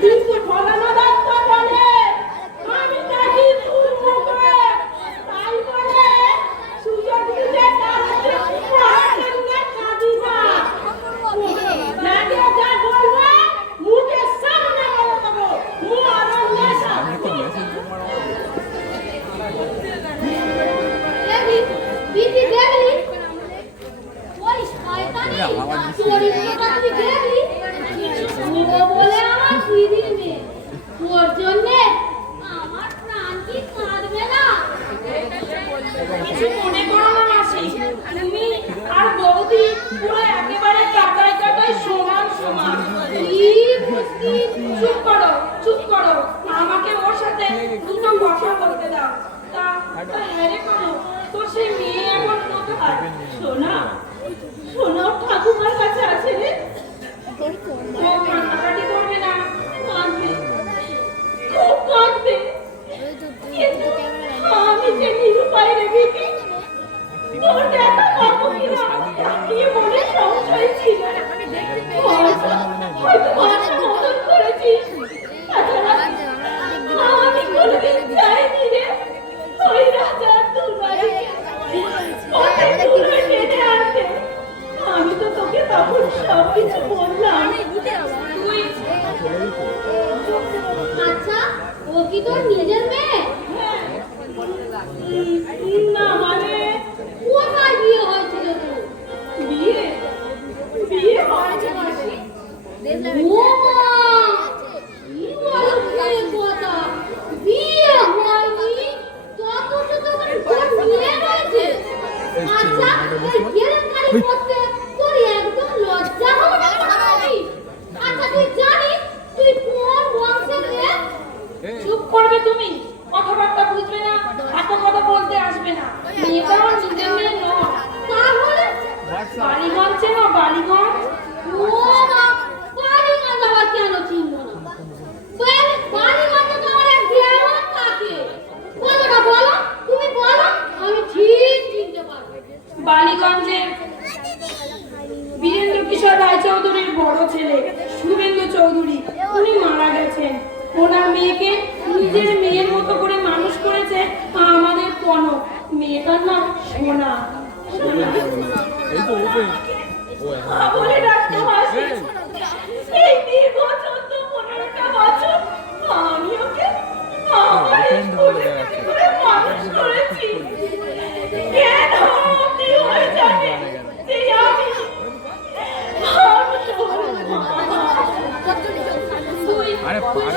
These are কিছু মনে করো না মাসি। তুমি আর বৌদি পুরো একেবারে কাটায় কাটায় সমান। সমান বুঝতি চুপ করো চুপ করো। আমাকে ওর সাথে দুটো কথা বলতে দাও। তা হ্যারে করো। তোর সেই মেয়ে এখন কোথায়? সোনা সোনা ঠাকুমার কাছে আছে রে। ও কান্নাকাটি করবে না। কাঁদবে। খুব কাঁদবে। কি বলে সংশয় ছিল না ওই বড় ছেলে শুভেন্দু চৌধুরী উনি মারা গেছেন। ওনার মেয়েকে নিজের মেয়ের মতো করে মানুষ করেছে আমাদের কনক। মেয়েটার নাম সোনা। বলে ডাকতে হয়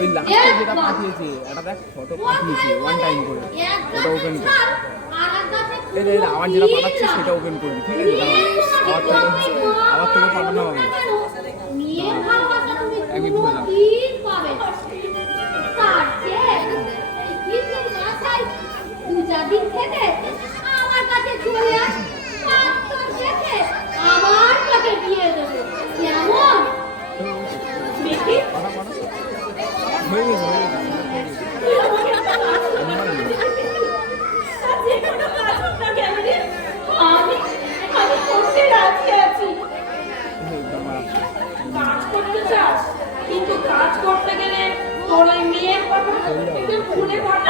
ওই লাস্টে যেটা পাঠিয়েছি এটা দেখ ফটো পাঠিয়েছি ওয়ান টাইম করে। ওটা ওপেন কর। এই যে আমার যেটা পাঠাচ্ছি সেটা ওপেন করবি ঠিক আছে? আবার আবার তোকে পাঠানো হবে। এক মিনিট কাছে চলে আস। আমার কাছে দিয়ে দেবো। হয়ে গেছে। হয়ে কিন্তু কাজ করতে গেলে তোর ওই মেয়ের কথা ভুলে কথা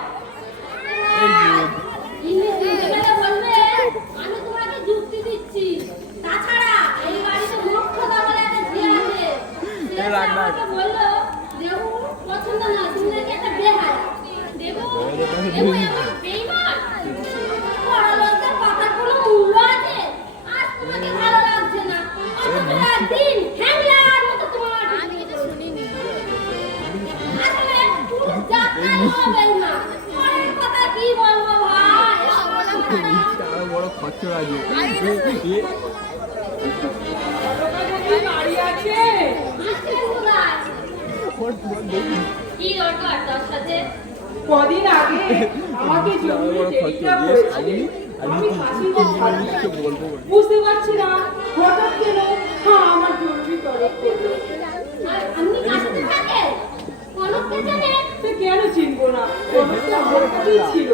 কদিন আগে আমাকে আমি বুঝতে পারছি না হঠাৎ কেন? হ্যাঁ আমার জরুরি কেন চিনবো না? ছিল।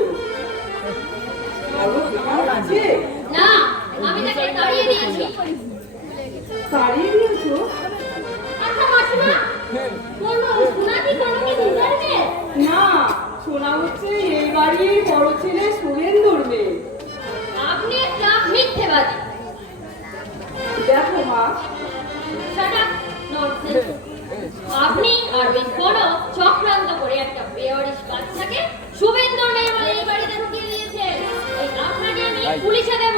চাই পুলিশে দেব।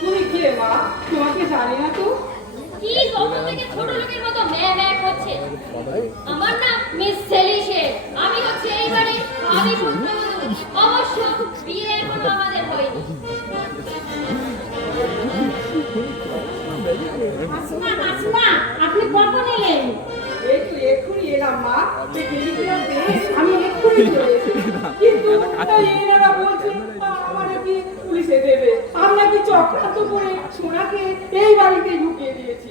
তুমি কি মা? তোমাকে জানি না তো। কি কখন থেকে ছোট লোকের মতো ম্যা ম্যা করছে? আমার নাম মিস সেলিশে। আমি হচ্ছে এই বাড়ির আমি অবশ্য বিয়ে এখন আমাদের হয়নি। আসমা আসমা আপনি কখন এলেন? এই এলাম মা। আমি এক্ষুনি চলে এসেছি। কিন্তু এনারা বলছেন? পুলিশে দেবে। আমরা কি চক্রান্ত এই বাড়িতে ঢুকিয়ে দিয়েছি?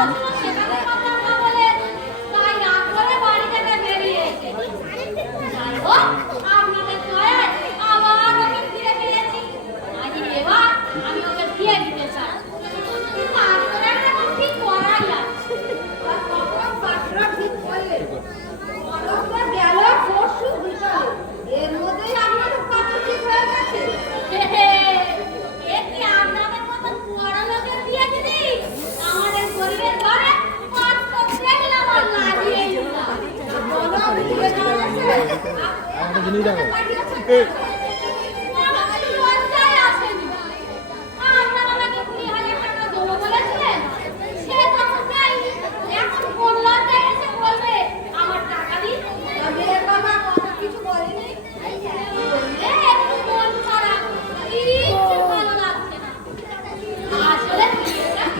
Amen. এখানেই রাখো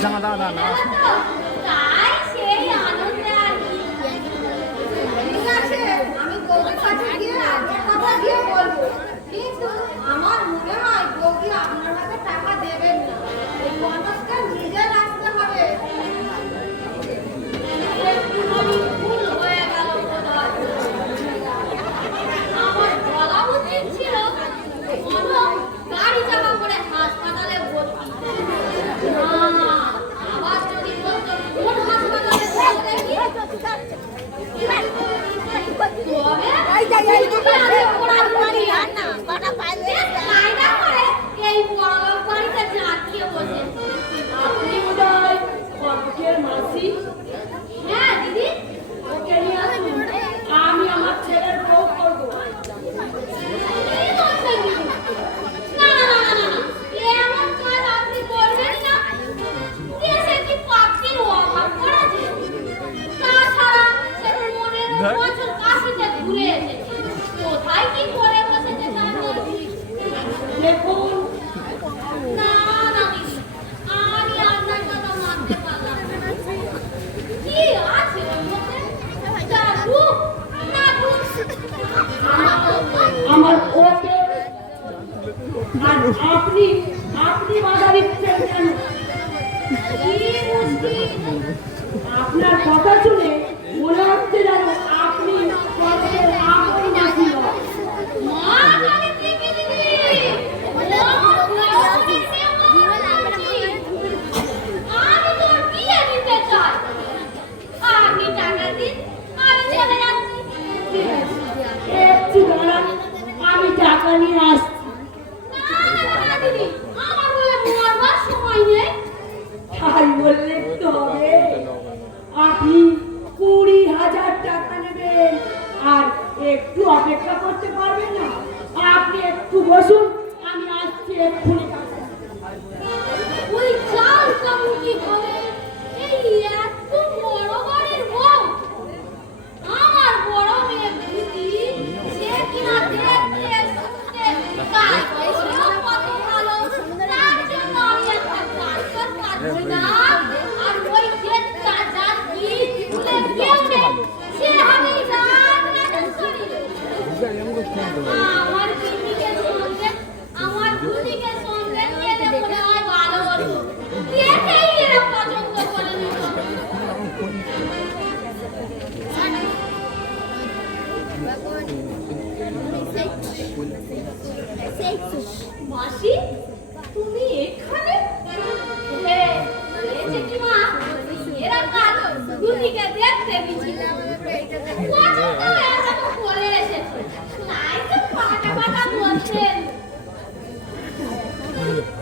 দাঁড়া দাঁড়া দাঁড়া। আপনি আপনি বাধা দিচ্ছেন আপনার কথা শুনে মনে হচ্ছে আপনি আমি টাকা নিয়ে আসছি।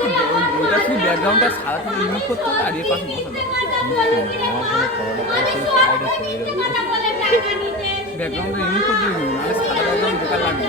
করব ওইটা শুধু ব্যাকগ্রাউন্ডটা সারা থেকে রিমুভ করতে হবে আর এর পাশে বসানো ব্যাকগ্রাউন্ডটা রিমুভ করতে হবে, নাহলে সারা ব্যাকগ্রাউন্ড বেকার লাগবে।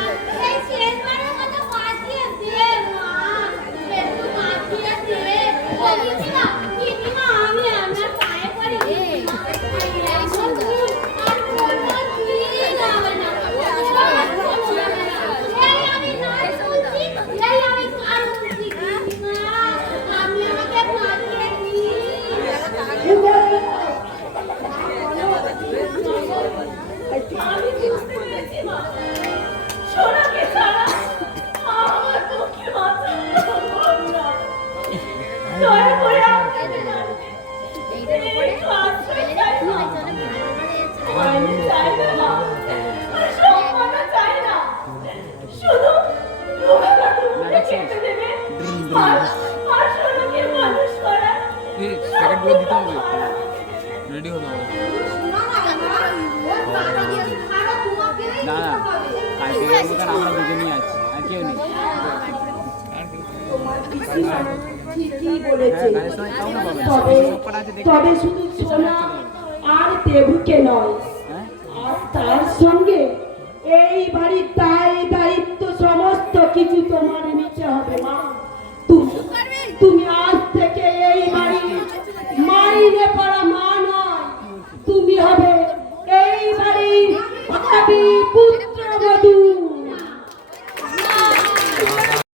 আর কেউ নেই। তবে শুধু সোনা আর দেবুকে নয়। আর তার সঙ্গে এই বাড়ির দায় দায়িত্ব সমস্ত কিছু তোমার নিচে হবে মা। তুমি আজ থেকে এই বাড়ি মাইনে পড়া মা নয়। তুমি হবে এই বাড়ির পুত্র মধু।